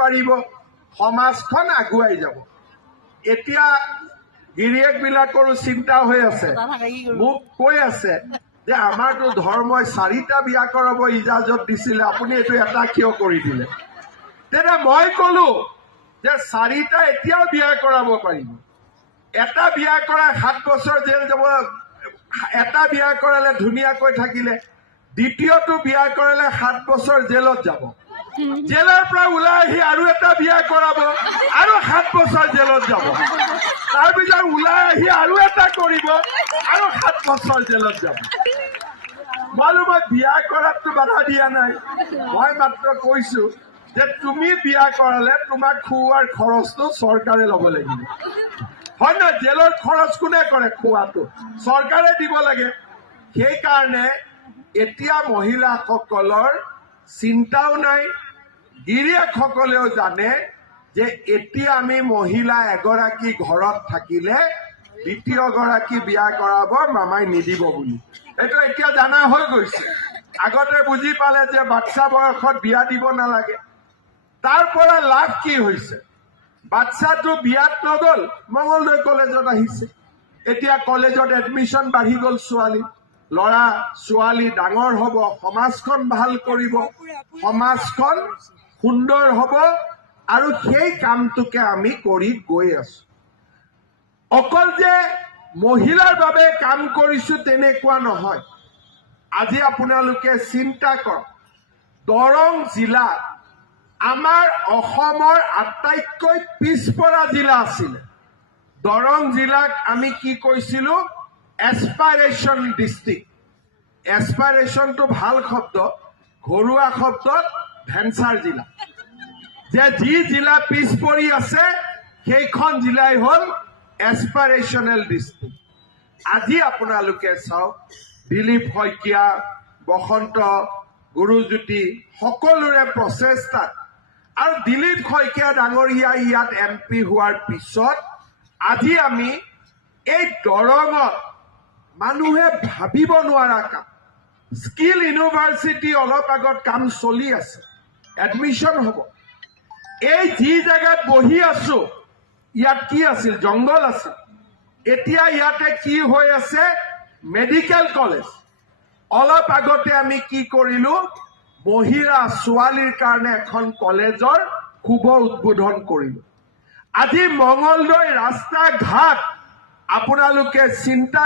পাৰিব, সমাজখন আগুৱাই যাব। এতিয়া গিৰিয়েকবিলাকৰো চিন্তা হৈ আছে, মোক কৈ আছে যে আমাৰতো ধৰ্মই 4টা বিয়া কৰাব ইজাজত দিছিলে, আপুনি এইটো এটা কিয় কৰি দিলে? তেতিয়া মই কলো যে 4টা এতিয়াও বিয়া কৰাব পাৰিব। এটা বিয়া কৰা 7 বছৰ জেল যাব, এটা বিয়া কৰালে ধুনীয়াকৈ থাকিলে, দ্বিতীয়টো বিয়া কৰালে 7 বছৰ জেলত যাব। জেলৰ পৰা ওলাই আহি আৰু এটা বিয়া কৰাব, আৰু 7 বছৰ জেলত যাব। তাৰপিছত ওলাই আহি আৰু এটা কৰিব, আৰু 7 বছৰ জেলত যাব। মই বিয়া কৰাতটো বাধা দিয়া নাই, মই মাত্ৰ কৈছো যে তুমি বিয়া কৰালে তোমাক খুওৱাৰ খৰচটো চৰকাৰে ল'ব লাগিব, হয় না? জেলৰ খৰচ কোনে কৰে? খোৱাটো চৰকাৰে দিব লাগে। সেইকাৰণে এতিয়া মহিলাসকলৰ চিন্তাও নাই, গিৰিয়েকসকলেও জানে যে এতিয়া আমি মহিলা এগৰাকী ঘৰত থাকিলে দ্বিতীয়গৰাকী বিয়া কৰাব মামাই নিদিব বুলি। এইটো এতিয়া জানা হৈ গৈছে। আগতে বুজি পালে যে বাচ্চা বয়সত বিয়া দিব নালাগে। তাৰ পৰা লাভ কি হৈছে? বাচ্চাটো বিয়াত নগল, মঙলদৈ কলেজত আহিছে। এতিয়া কলেজত এডমিশ্যন বাঢ়ি গল ছোৱালী, ল'ৰা ছোৱালী ডাঙৰ হ'ব, সমাজখন ভাল কৰিব, সমাজখন সুন্দৰ হ'ব, আৰু সেই কামটোকে আমি কৰি গৈ আছো। অকল যে মহিলাৰ বাবে কাম কৰিছো তেনেকুৱা নহয়। আজি আপোনালোকে চিন্তা কৰক, দৰং জিলা আমাৰ অসমৰ আটাইতকৈ পিছপৰা জিলা আছিলে। দৰং জিলাক আমি কি কৈছিলো? এছপাইৰেশ্যন ডিষ্ট্ৰিক্ট। এছপাইৰেশ্যনটো ভাল শব্দ, ঘৰুৱা শব্দত ভেঞ্চাৰ জিলা। যে যি জিলা পিছ পৰি আছে সেইখন জিলাই হ'ল এছপাইৰেশ্যনেল ডিষ্ট্ৰিক্ট। আজি আপোনালোকে চাওক, দিলীপ শইকীয়া, বসন্ত, গুৰুজ্যোতি সকলোৰে প্ৰচেষ্টাত, আৰু দিলীপ শইকীয়া ডাঙৰীয়া ইয়াত MP হোৱাৰ পিছত আজি আমি এই দৰঙত মানুহে ভাবিব নোৱাৰা কাম, স্কিল ইউনিভাৰ্চিটি অলপ আগত কাম চলি আছে, এডমিশ্যন হ'ব। এই যি জেগাত বহি আছো ইয়াত কি আছিল? জংগল আছিল। এতিয়া ইয়াতে কি হৈ আছে? Medical college. অলপ আগতে আমি কি কৰিলো? মহিলা ছোৱালীৰ কাৰণে এখন কলেজৰ শুভ উদ্বোধন কৰিলো। আজি মঙলদৈ ৰাস্তা ঘাট আপোনালোকে চিন্তা